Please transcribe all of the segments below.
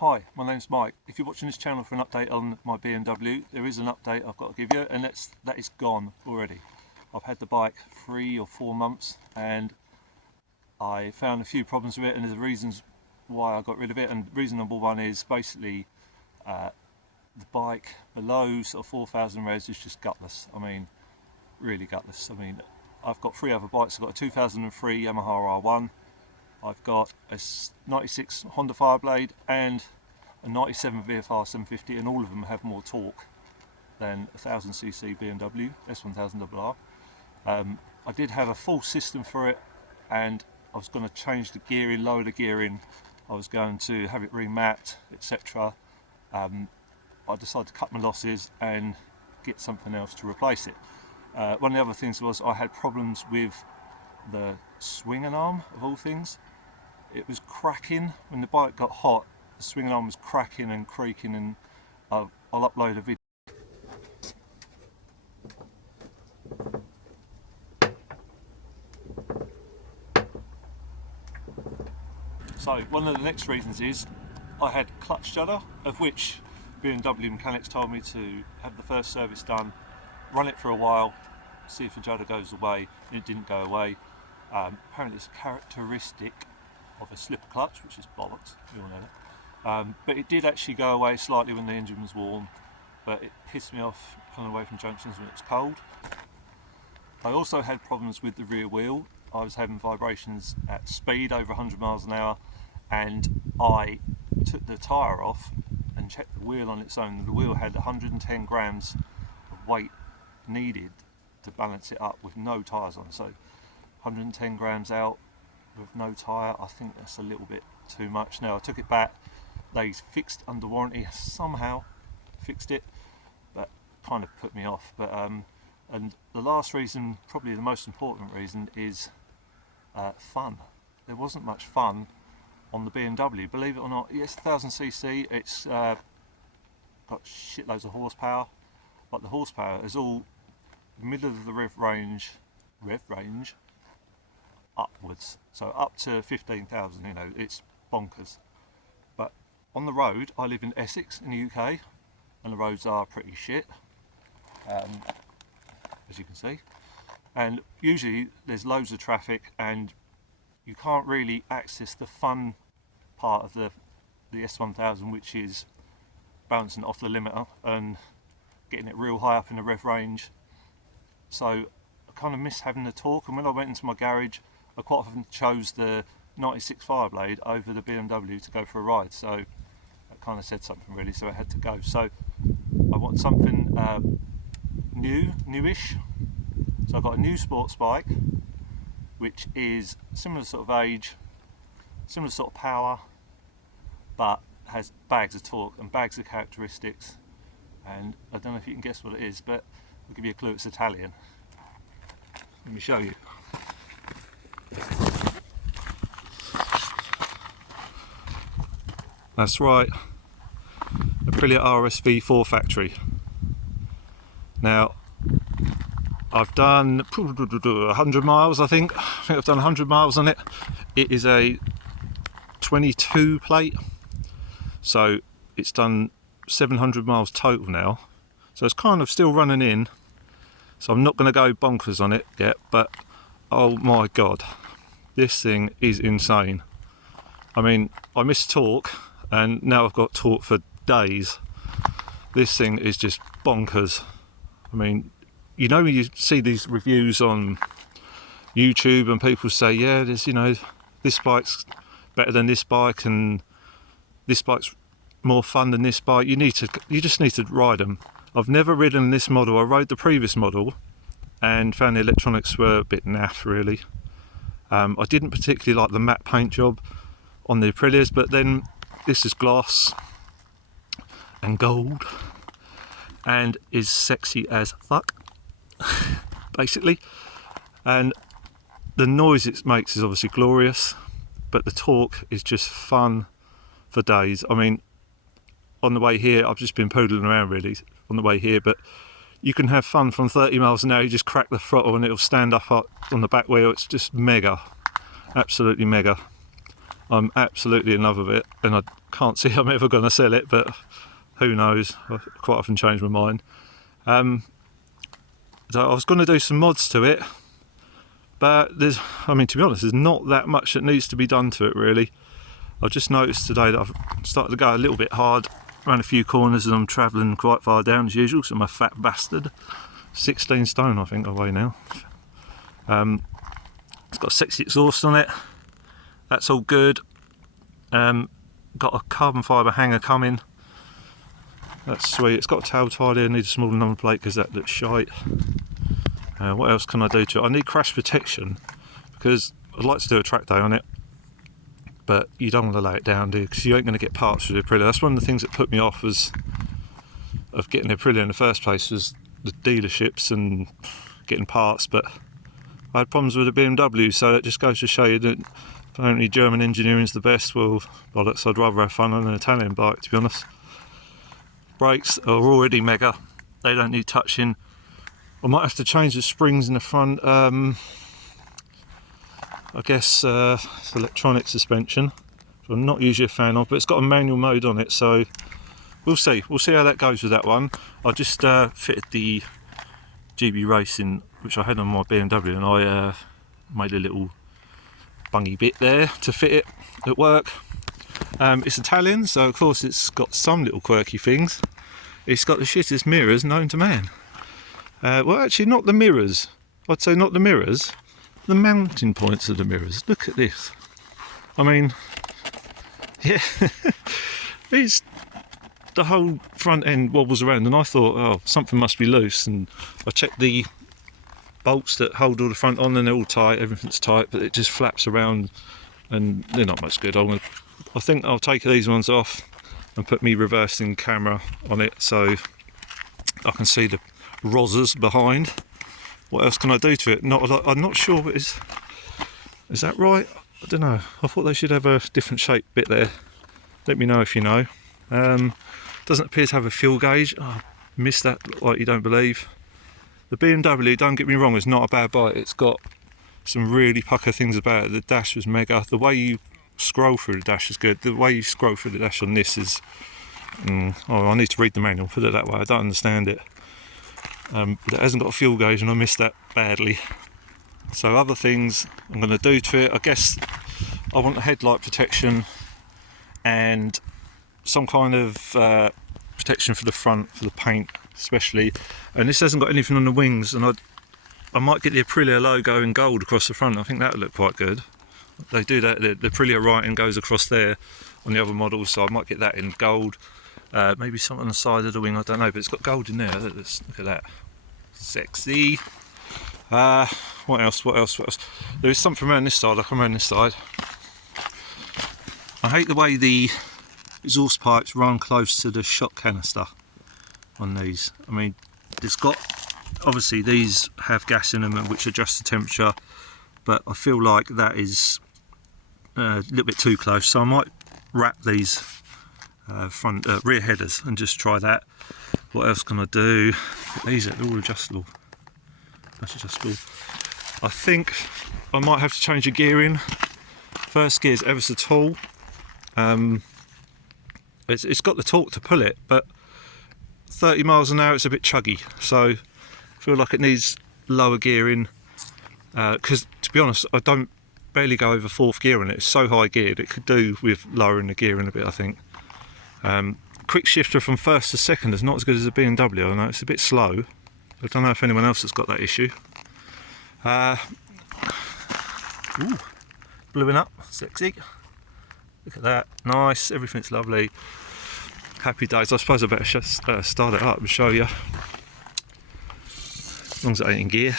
Hi, my name's Mike. If you're watching this channel for an update on my BMW, there is an update I've got to give you, and that is gone already. I've had the bike 3 or 4 months and I found a few problems with it, and there's reasons why I got rid of it. And reason number one is basically the bike below sort of 4,000 res is just gutless. I mean, really gutless. I mean, I've got 3 other bikes. I've got a 2003 Yamaha R1, I've got a 96 Honda Fireblade and a 97 VFR 750, and all of them have more torque than a 1000cc BMW S1000RR. I did have a full system for it, and I was going to change the gearing, lower the gearing, I was going to have it remapped, etc. I decided to cut my losses and get something else to replace it. One of the other things was I had problems with the swinging arm, of all things. It was cracking when the bike got hot. The swinging arm was cracking and creaking, and I'll upload a video. So one of the next reasons is I had clutch judder, of which BMW mechanics told me to have the first service done, run it for a while, see if the judder goes away. It didn't go away. Apparently it's a characteristic of a slipper clutch, which is bollocks, you all know that. But it did actually go away slightly when the engine was warm, but it pissed me off pulling away from junctions when it's cold. I also had problems with the rear wheel. I was having vibrations at speed over 100 miles an hour, and I took the tyre off and checked the wheel on its own. The wheel had 110 grams of weight needed to balance it up with no tyres on. So 110 grams out with no tyre, I think that's a little bit too much. Now I took it back, they fixed under warranty, somehow fixed it, but kind of put me off. But and the last reason, probably the most important reason, is fun. There wasn't much fun on the BMW, believe it or not. Yes, 1000cc, it's got shitloads of horsepower, but the horsepower is all middle of the rev range upwards, so up to 15,000, you know, it's bonkers. But on the road, I live in Essex in the UK, and the roads are pretty shit, as you can see, and usually there's loads of traffic and you can't really access the fun part of the S1000, which is bouncing off the limiter and getting it real high up in the rev range. So I kind of miss having the torque, and when I went into my garage, I quite often chose the 96 Fireblade over the BMW to go for a ride. So that kind of said something really, so I had to go. So I want something newish. So I've got a new sports bike, which is similar sort of age, similar sort of power, but has bags of torque and bags of characteristics. And I don't know if you can guess what it is, but I'll give you a clue. It's Italian. Let me show you. That's right, Aprilia RSV4 factory. Now, I've done 100 miles, I think I've done 100 miles on it. It is a 22 plate, so it's done 700 miles total now. So it's kind of still running in, so I'm not going to go bonkers on it yet, but oh my god, this thing is insane. I mean, I miss torque, and now I've got torque for days. This thing is just bonkers. I mean, you know, when you see these reviews on YouTube and people say, yeah, there's, you know, this bike's better than this bike and this bike's more fun than this bike, you just need to ride them. I've never ridden this model. I rode the previous model and found the electronics were a bit naff really. I didn't particularly like the matte paint job on the Aprilias, but then this is gloss and gold and is sexy as fuck basically, and the noise it makes is obviously glorious, but the torque is just fun for days. I mean, on the way here I've just been poodling around really on the way here, but you can have fun from 30 miles an hour. You just crack the throttle and it'll stand up on the back wheel. It's just mega, absolutely mega. I'm absolutely in love with it, and I can't see I'm ever going to sell it, but who knows, I quite often change my mind. So I was going to do some mods to it, but I mean, to be honest, there's not that much that needs to be done to it really. I just noticed today that I've started to go a little bit hard around a few corners, and I'm travelling quite far down as usual, because I'm a fat bastard. 16 stone I think I weigh now. It's got a sexy exhaust on it, that's all good. Got a carbon fibre hanger coming, that's sweet. It's got a tail tie there, needs a smaller number plate because that looks shite. What else can I do to it? I need crash protection because I'd like to do a track day on it, but you don't want to lay it down, do you? Because you ain't going to get parts for the Aprilia. That's one of the things that put me off of getting the Aprilia in the first place, was the dealerships and getting parts. But I had problems with the BMW, so it just goes to show you that apparently German engineering's the best. Well, bollocks, I'd rather have fun on an Italian bike, to be honest. Brakes are already mega, they don't need touching. I might have to change the springs in the front. I guess it's electronic suspension, which I'm not usually a fan of, but it's got a manual mode on it, so we'll see how that goes with that one. I just fitted the GB Racing, which I had on my BMW, and I made a little bungy bit there to fit it at work. It's Italian, so of course it's got some little quirky things. It's got the shittest mirrors known to man. Well, actually not the mirrors, I'd say not the mirrors, the mounting points of the mirrors. Look at this. I mean, yeah, it's the whole front end wobbles around, and I thought, oh, something must be loose, and I checked the bolts that hold all the front on, and they're all tight, everything's tight, but it just flaps around and they're not much good. I think I'll take these ones off and put me reversing camera on it so I can see the rozzers behind. What else can I do to it? I'm not sure what is that right? I don't know. I thought they should have a different shaped bit there. Let me know if you know. Doesn't appear to have a fuel gauge. Oh, missed that like you don't believe. The BMW, don't get me wrong, is not a bad bike. It's got some really pucker things about it. The dash was mega. The way you scroll through the dash is good. The way you scroll through the dash on this is... I need to read the manual, put it that way. I don't understand it. But it hasn't got a fuel gauge, and I missed that badly. So other things I'm going to do to it, I guess I want a headlight protection and some kind of protection for the front, for the paint especially. And this hasn't got anything on the wings, and I might get the Aprilia logo in gold across the front. I think that would look quite good. They do that, the Aprilia writing goes across there on the other models, so I might get that in gold. Maybe something on the side of the wing, I don't know, but it's got gold in there. Let's look at that. Sexy. What else? There is something around this side. I'll come around this side. I hate the way the exhaust pipes run close to the shot canister on these. I mean, it's got, obviously these have gas in them which adjust the temperature, but I feel like that is a little bit too close, so I might wrap these rear headers and just try that. What else can I do? These are all adjustable. That's adjustable. I think I might have to change the gearing. First gear is ever so tall. It's got the torque to pull it, but 30 miles an hour it's a bit chuggy, so I feel like it needs lower gearing, because to be honest I don't barely go over fourth gear on it. It's so high geared, it could do with lowering the gearing a bit, I think. Quick shifter from first to second is not as good as a BMW. I know it's a bit slow. I don't know if anyone else has got that issue. Ooh, bluing up, sexy. Look at that, nice, everything's lovely. Happy days. I suppose I better start it up and show you. As long as it ain't in gear.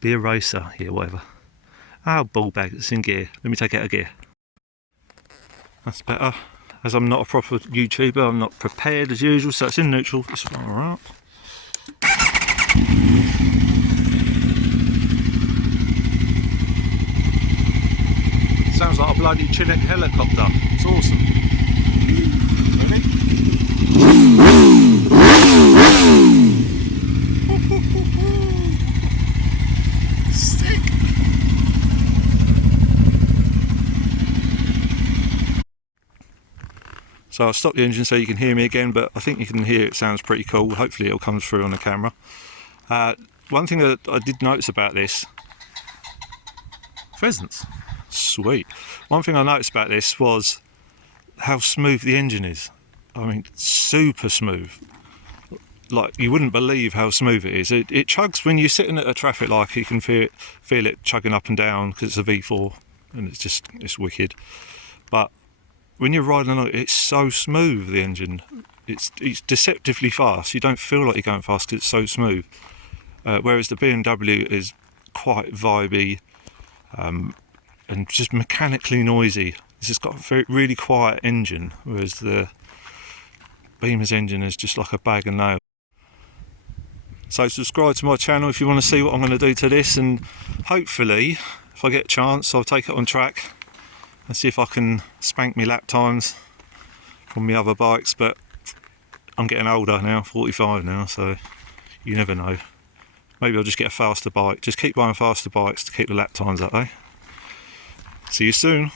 Be a racer, yeah, whatever. Oh, ball bag, it's in gear. Let me take it out of gear. That's better. As I'm not a proper YouTuber, I'm not prepared as usual, so it's in neutral. It's alright. Sounds like a bloody Chinook helicopter. It's awesome. Ready? Sick. So I'll stop the engine so you can hear me again, but I think you can hear it sounds pretty cool. Hopefully it'll come through on the camera. One thing that I did notice about this, pheasants, sweet. One thing I noticed about this was how smooth the engine is. I mean, super smooth. Like, you wouldn't believe how smooth it is. It chugs when you're sitting at a traffic light. You can feel it chugging up and down because it's a V4, and it's wicked. But when you're riding along, it's so smooth. The engine, it's deceptively fast. You don't feel like you're going fast because it's so smooth. Whereas the BMW is quite vibey and just mechanically noisy. It's just got a really quiet engine, whereas the Beamer's engine is just like a bag of nails. So subscribe to my channel if you want to see what I'm going to do to this, and hopefully if I get a chance I'll take it on track and see if I can spank me lap times from my other bikes. But I'm getting older now, 45 now, so you never know. Maybe I'll just get a faster bike. Just keep buying faster bikes to keep the lap times up, eh? See you soon.